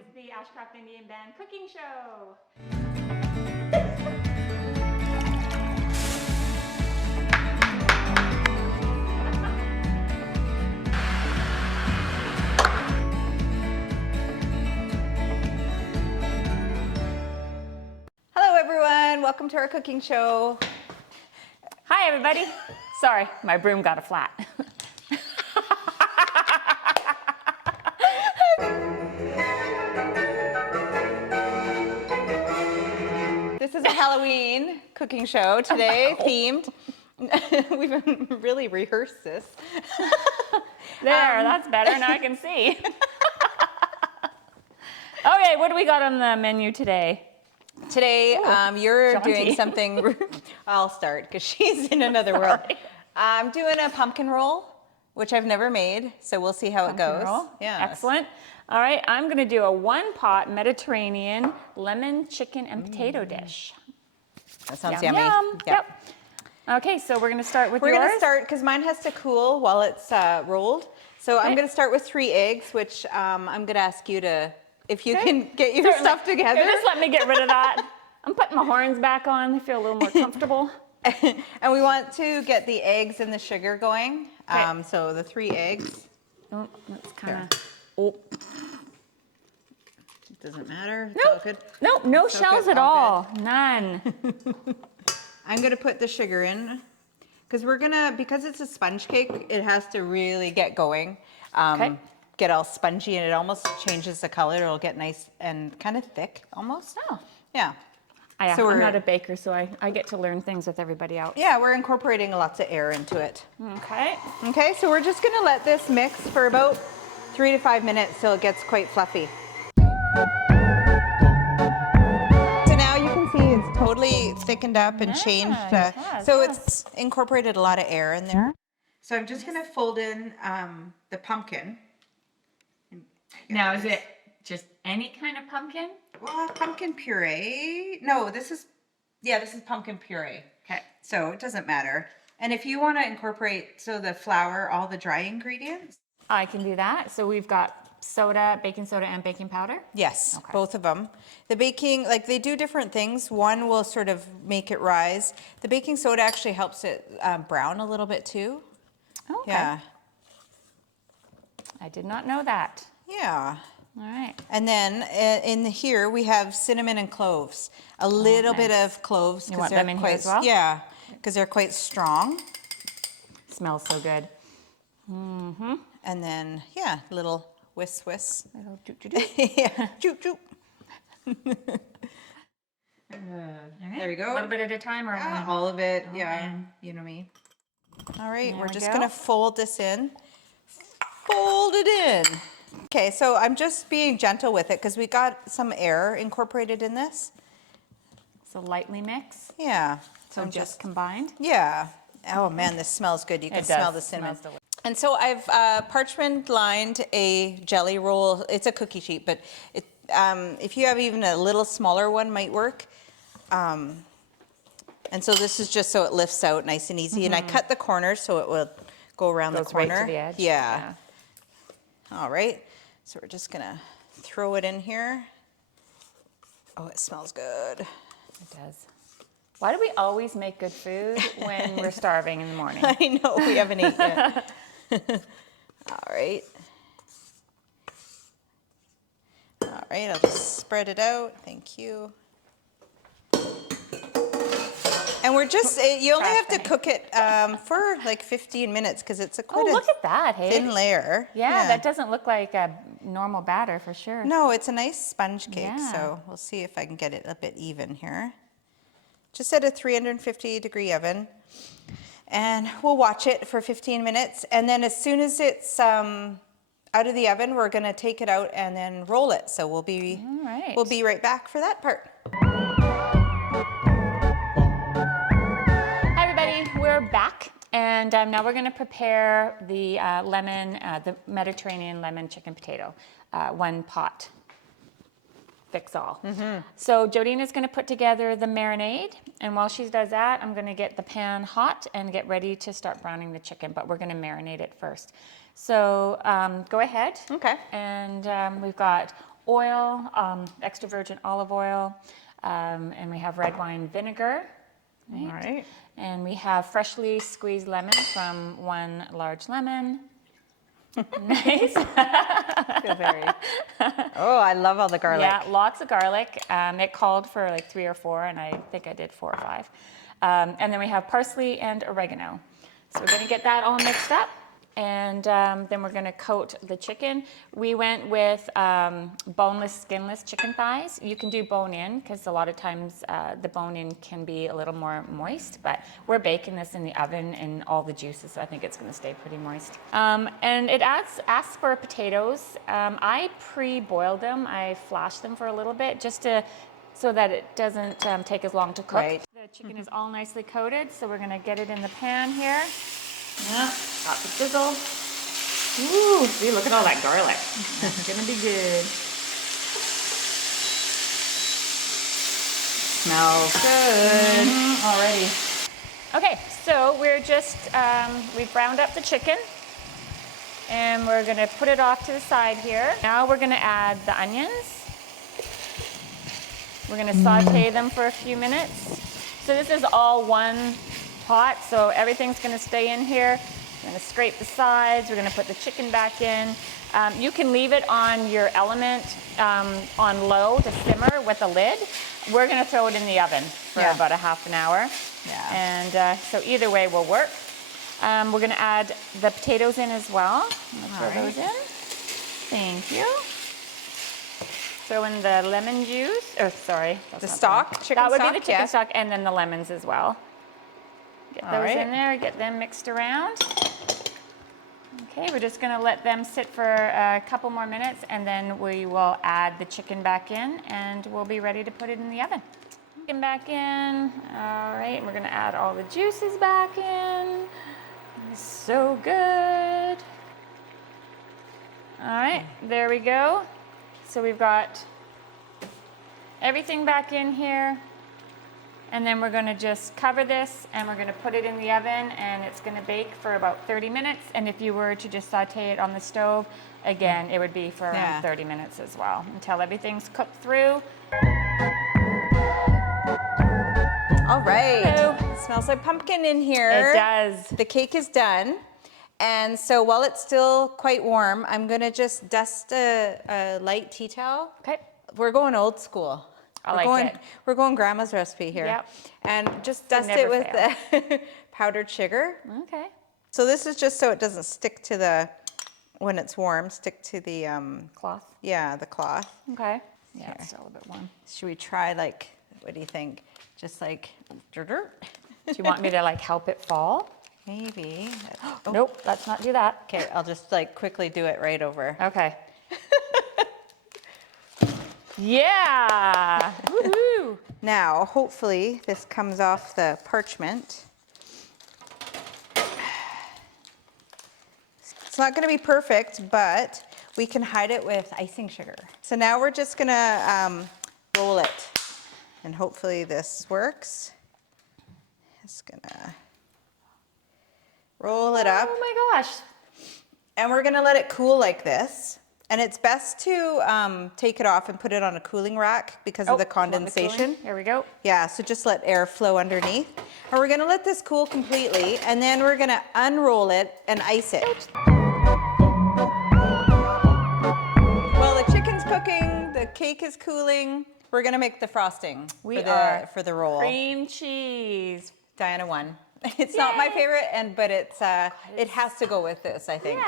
is the Ashcroft Indian Band cooking show. Hello everyone, welcome to our cooking show. Hi everybody. Sorry, my broom got a flat. This is a Halloween cooking show today, themed. We've really rehearsed this. There, that's better, now I can see. Okay, what do we got on the menu today? Today, you're jaunty. doing something, I'll start because she's in another world. I'm doing a pumpkin roll, which I've never made, so we'll see how it goes. Roll. Yeah. Excellent. All right, I'm gonna do a one-pot Mediterranean lemon, chicken, and potato dish. That sounds Yum, yummy. yum. Yeah. Yep. Okay, so we're gonna start with We're yours. gonna start, because mine has to cool while it's rolled. So I'm gonna start with 3 eggs, which I'm gonna ask you to, if you can get your stuff together. Here, just let me get rid of that. I'm putting my horns back on. I feel a little more comfortable. And we want to get the eggs and the sugar going. Okay. So the 3 eggs. Oh, that's kind of. Oh. It doesn't matter. It's Nope. all good. Nope, no It's shells good, at all all. None. I'm gonna put the sugar in because because it's a sponge cake, it has to really get going. Okay. Get all spongy and it almost changes the color. It'll get nice and kind of thick almost. Oh. Yeah. So I'm not a baker, so I get to learn things with everybody else. Yeah, we're incorporating lots of air into it. Okay. Okay, so we're just gonna let this mix for about 3 to 5 minutes till it gets quite fluffy. So now you can see it's totally thickened up and changed. It's incorporated a lot of air in there. So I'm just gonna fold in the pumpkin. Now, is it just any kind of pumpkin? Well, pumpkin puree. No, this is pumpkin puree. Okay. So it doesn't matter. And if you want to incorporate, the flour, all the dry ingredients. I can do that. So we've got soda, baking soda, and baking powder? Yes, Okay. both of them. The baking, they do different things. One will sort of make it rise. The baking soda actually helps it brown a little bit too. Okay. Yeah. I did not know that. Yeah. All right. And then in here we have cinnamon and cloves. A little bit of cloves You want them in here as well? Yeah, because they're quite strong. Smells so good. Mm-hmm. And then little whisk. Little doot. Yeah, choop choop. There we go. A little bit at a time, or All of it. Oh, Yeah, man. you know me. All right, There we're we just go. gonna fold this in. Fold it in. Okay, so I'm just being gentle with it because we got some air incorporated in this. So lightly mix. Yeah. So I'm just combined. Yeah. Oh man, this smells good. You can smell the cinnamon. Smells delicious. And so I've parchment lined a jelly roll. It's a cookie sheet, but if you have even a little smaller one might work. And so this is just so it lifts out nice and easy. And I cut the corners so it will go around the Goes corner. right to the edge. Yeah. All right. So we're just gonna throw it in here. Oh, it smells good. It does. Why do we always make good food when we're starving in the morning? I know, we haven't eaten yet. All right. All right, I'll just spread it out. Thank you. And we're just, you only have to cook it for like 15 minutes because it's quite look at that, hey? thin layer. Yeah, that doesn't look like a normal batter for sure. No, it's a nice sponge cake, Yeah. so we'll see if I can get it a bit even here. Just at a 350-degree oven. And we'll watch it for 15 minutes. And then as soon as it's out of the oven, we're gonna take it out and then roll it. So we'll be right back for that part. Hi everybody, we're back. And now we're gonna prepare the the Mediterranean lemon chicken potato, one pot. Fix all. So Jodine is going to put together the marinade, and while she does that, I'm going to get the pan hot and get ready to start browning the chicken, but we're going to marinate it first. So go ahead. Okay. And we've got oil, extra virgin olive oil, and we have red wine vinegar. All right. And we have freshly squeezed lemon from 1 large lemon. Nice. Feel very. Oh, I love all the garlic. Yeah, lots of garlic. It called for like 3 or 4, and I think I did 4 or 5. And then we have parsley and oregano. So we're going to get that all mixed up. And then we're going to coat the chicken. We went with boneless, skinless chicken thighs. You can do bone-in because a lot of times the bone-in can be a little more moist, but we're baking this in the oven and all the juices, so I think it's going to stay pretty moist. And it asks for potatoes. I pre-boiled them. I flashed them for a little bit just so that it doesn't take as long to cook. Right. The chicken is all nicely coated, so we're going to get it in the pan here. Yeah, got the sizzle. Ooh, see, look at all that garlic. It's gonna be good. Smells good. Already. Okay, so we're just, we've browned up the chicken and we're gonna put it off to the side here. Now we're gonna add the onions. We're gonna saute them for a few minutes. So this is all one pot, so everything's going to stay in here. We're going to scrape the sides. We're going to put the chicken back in. You can leave it on your element on low to simmer with a lid. We're going to throw it in the oven for about a half an hour. Yeah. And so either way will work. We're going to add the potatoes in as well. I'm going to throw those in. Thank you. Throw in the lemon juice. Oh, sorry. The stock, chicken stock? That would be the chicken stock, and then the lemons as well. Get those in there, get them mixed around. Okay, we're just gonna let them sit for a couple more minutes and then we will add the chicken back in and we'll be ready to put it in the oven. Chicken back in, all right, we're gonna add all the juices back in. So good. All right, there we go. So we've got everything back in here. And then we're gonna just cover this and we're gonna put it in the oven and it's gonna bake for about 30 minutes. And if you were to just saute it on the stove, again, it would be for around 30 minutes as well until everything's cooked through. All right. Hello. Smells like pumpkin in here. It does. The cake is done. And so while it's still quite warm, I'm gonna just dust a light tea towel. Okay. We're going old school. It. We're going grandma's recipe here. Yep. And just dust it with the powdered sugar. Okay. So this is just so it doesn't stick to the, when it's warm, stick to the, Cloth. yeah, the cloth. Okay. Yeah, it's still a bit warm. Should we try like, what do you think? Just like, dirt? Do you want me to like help it fall? Maybe. Oh. Nope, let's not do that. Okay, I'll just like quickly do it right over. Okay. Yeah! Woohoo! Now, hopefully this comes off the parchment. It's not gonna be perfect, but we can hide it with icing sugar. So now we're just gonna roll it, and hopefully this works. Just gonna roll it up. Oh my gosh. And we're gonna let it cool like this. And it's best to take it off and put it on a cooling rack because of the condensation. Here we go. Yeah, so just let air flow underneath. And we're gonna let this cool completely, and then we're gonna unroll it and ice it. Well, the chicken's cooking, the cake is cooling. We're gonna make the frosting for the roll. Cream cheese. Diana won. It's not my favorite, but it's it has to go with this, I think.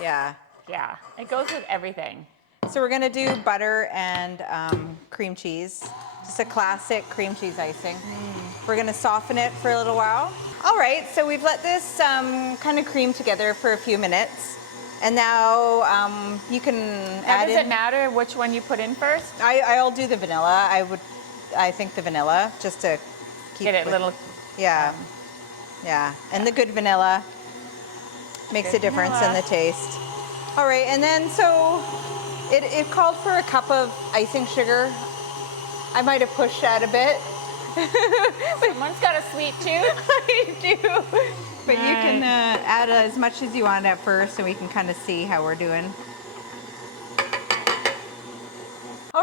Yeah, yeah, it goes with everything. So we're gonna do butter and cream cheese, just a classic cream cheese icing. We're gonna soften it for a little while. All right, so we've let this kind of cream together for a few minutes. And now you can add in. Does it matter which one you put in first? I'll do the vanilla. I think the vanilla, just to keep Get it a little. Yeah, yeah, and the good vanilla makes a difference in the taste. All right, and then so it called for a cup of icing sugar. I might have pushed that a bit. Someone's got a sweet tooth. I do. But you can add as much as you want at first, and we can kind of see how we're doing.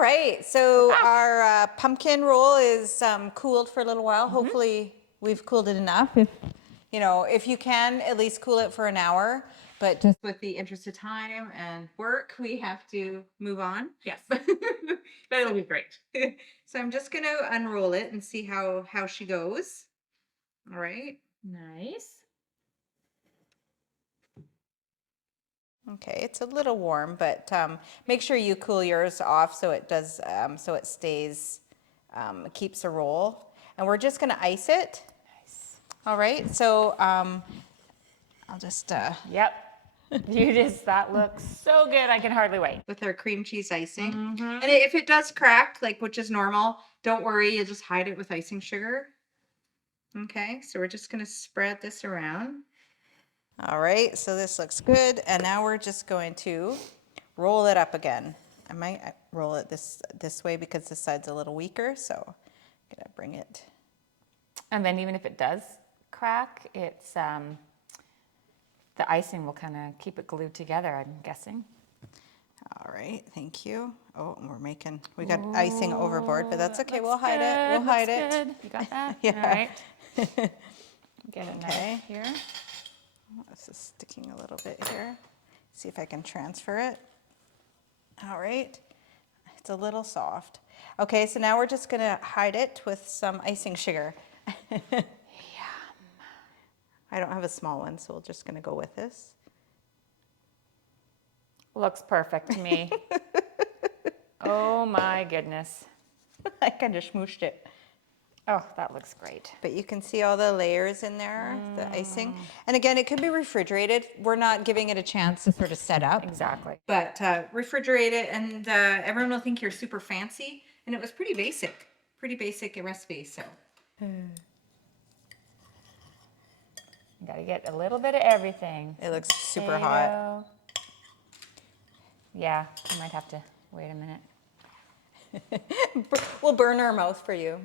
All right, so our pumpkin roll is cooled for a little while. Hopefully we've cooled it enough. If you can, at least cool it for an hour. But just with the interest of time and work, we have to move on. Yes. That'll be great. So I'm just going to unroll it and see how she goes. All right. Nice. Okay, it's a little warm, but make sure you cool yours off so it does, so it stays, keeps a roll. And we're just going to ice it. Nice. All right, so I'll just Yep. That looks so good. I can hardly wait. with our cream cheese icing. And if it does crack, like which is normal, don't worry, you just hide it with icing sugar. Okay, so we're just going to spread this around. All right, so this looks good. And now we're just going to roll it up again. I might roll it this way because this side's a little weaker, so I'm going to bring it. And then even if it does crack, it's the icing will kind of keep it glued together, I'm guessing. All right, thank you. Oh, we got icing overboard, but that's okay. We'll hide Good, it. We'll hide looks it. good. You got that? Yeah. All right. Get a Okay. knife here. Oh, this is sticking a little bit here. See if I can transfer it. All right. It's a little soft. Okay, so now we're just going to hide it with some icing sugar. Yum. I don't have a small one, so we're just going to go with this. Looks perfect to me. Oh my goodness. I kind of smooshed it. Oh, that looks great. But you can see all the layers in there, the icing. And again, it can be refrigerated. We're not giving it a chance to sort of set up. Exactly. But refrigerate it, and everyone will think you're super fancy. And it was pretty basic recipe. So You got to get a little bit of everything. it looks super hot. Potato. Yeah, I might have to wait a minute. We'll burn our mouth for you.